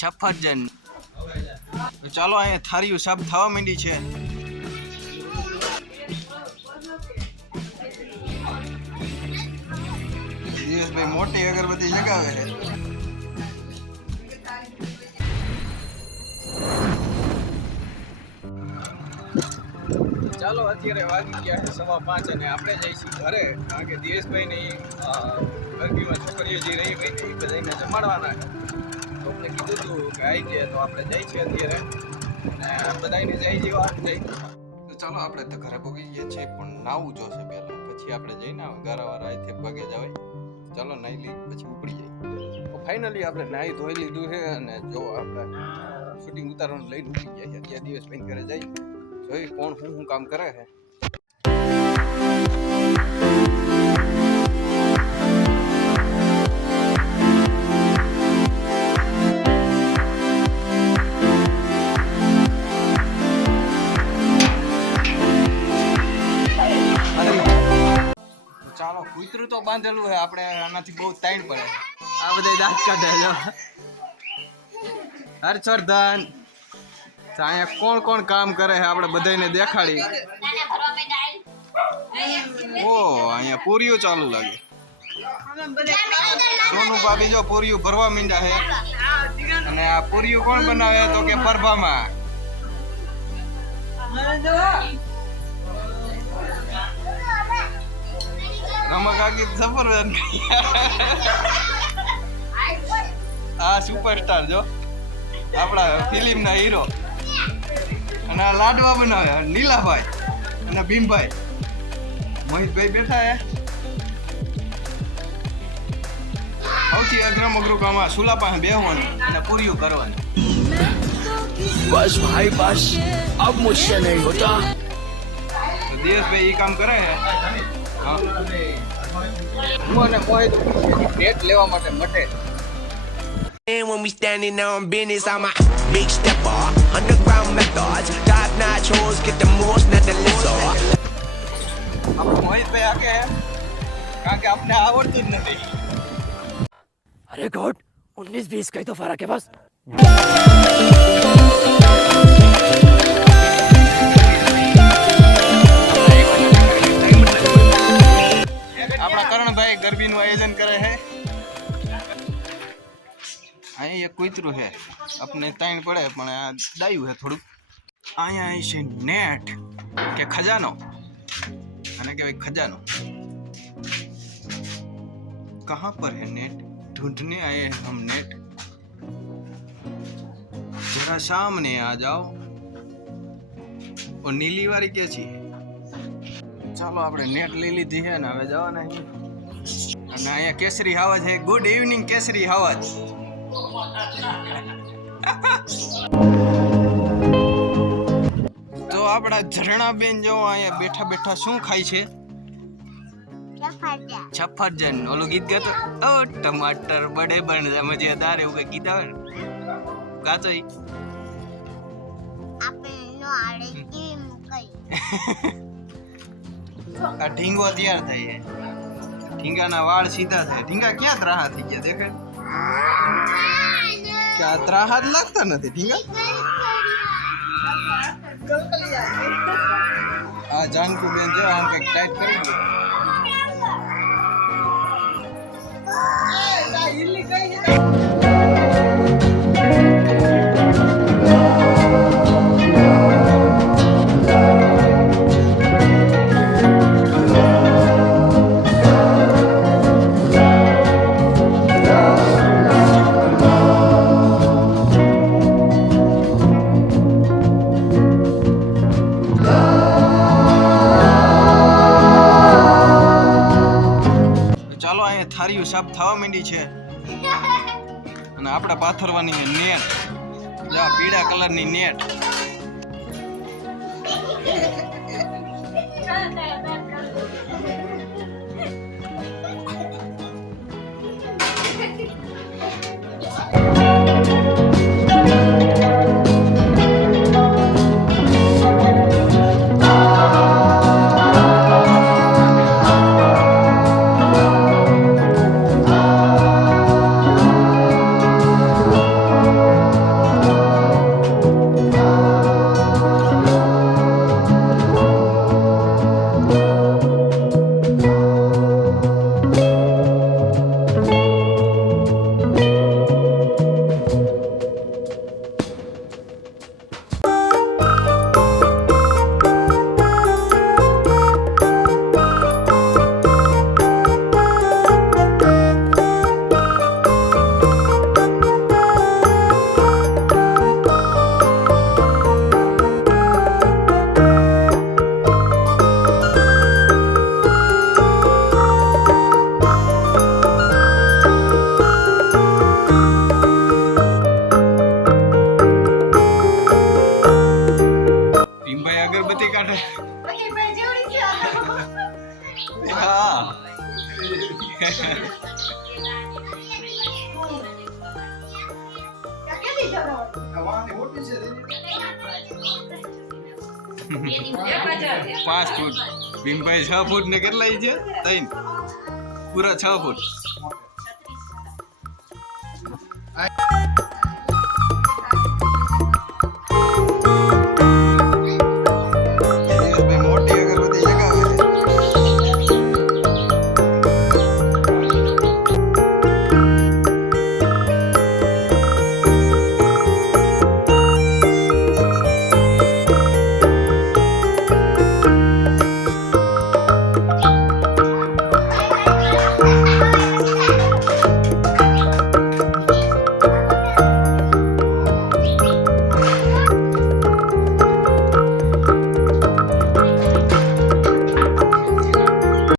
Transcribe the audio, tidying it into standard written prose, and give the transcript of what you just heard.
સફરજન. ચાલો અહીંયા થાળીઓ સાફ થવા માંડી છે. દિવેશભાઈ મોટી અગરબત્તી લગાવે છે. ચાલો અત્યારે વાગી ગયા છે 5:15 અને આપણે જઈશું ઘરે, કારણ કે દિવેશભાઈની ગરબીમાં છોકરીઓ જે રહી ગઈ હતી એ બધાને જમાડવાના છે. તો આપણે કીધું હતું કે આવી જાય તો આપણે જઈ છીએ અત્યારે અને બધાને જઈ જેવા થઈ. તો ચાલો આપણે તો ઘરે પગી ગયા છીએ, પણ નાવું જોશે પહેલાં, પછી આપણે જઈને ગારાવાળા અહીંથી પગે જવાય. ચાલો નાહી લઈ પછી ઉપડી જાય. તો ફાઇનલી આપણે નાહી ધોઈ લીધું છે અને જો આપણે શૂટિંગ ઉતારવાનું લઈને ઉપડી ગયા છે. ત્યાં દિવેશભાઈ ઘરે જઈ જોઈ કોણ શું કામ કરે છે. ચાલો કૂતરું તો બાંધેલું છે, આપણે આનાથી બહુ તાણ પડે. આ બધા દાંત કાઢે જો હર્ષવર્ધન. અહીંયા કોણ કોણ કામ કરે છે આપણે બધાને દેખાડી. ઓ અહીંયા પૂરીઓ ચાલુ લાગે. સોનું ભાભી જો પૂરીઓ ભરવા માંડ્યા છે. અને આ પૂરીઓ કોણ બનાવે તો કે પરભામાં. રમકાકી સફરજન. આ સુપરસ્ટાર જો આપણા ફિલ્મના હીરો. અને આ લાડવા બનાવે નીલાભાઈ અને ભીમભાઈ. મોહિતભાઈ બેઠા હે. સૌથી અઘરમ અઘરું કામ આ સુલા પાસે બેહવાનું અને પૂરીઓ કરવાની. बस भाई बस अब मुझसे नहीं होता. તો દિવેશભાઈ એ કામ કરે છે. હા મને મોહિત ભેટ લેવા માટે મટે. And when we standing on business, I'm a big stepper. Underground methods, top notch hoes get the most, not the lesser. આપણે મોહિતભાઈ આકે કારણ કે આપણે આવડતું જ નથી. अरे गॉड 19-20 का ही तो फर्क है बस. આપણા કરણભાઈ ગરબીનું આયોજન કરે છે. અહીં એક કૂતરું છે, આપણે તાણ પડે પણ આ ડાયું છે થોડુંક. અહીંયા અહીં છે નેટ કે ખજાનો, અને કહેવાય ખજાનો. कहाँ पर है नेट? ढूंढने आए हैं हम नेट. जरा सामने आ जाओ. और नीली वाली कैसी है? ચાલો આપણે નેટ લઈ લીધી છે ને હવે જવાના છે. અને અહીંયા કેસરી હાવજ છે. ગુડ ઇવનિંગ કેસરી હાવજ. તો આપણા ઝરણાબેન જો અહીંયા બેઠા બેઠા શું ખાય છે? સફરજન. ઓલું ગીત ગાતો ઓ ટમાટર બડે બન મજેદાર એવું કઈ ગીત આવે ને ગાતો. આ ઢીંગો તૈયાર થાય છે. ઢીંગાના વાળ સીધા થાય. ઢીંગા ક્યાં ત્રાહા થઈ ગયા દેખાય? ક્યાં ત્રાહા જ લાગતા નથી ઢીંગા. આ જાનકુ બેન જો આમ કઈક ટાઈટ કરી દો. થાળીઓ સાફ થવા માંડી છે અને આપણે પાથરવાની છે નેટ. પીળા કલરની નેટ. પાંચ ફૂટ ભીમભાઈ 6 ફૂટ ને કેટલા છે 3 પૂરા 6 ફૂટ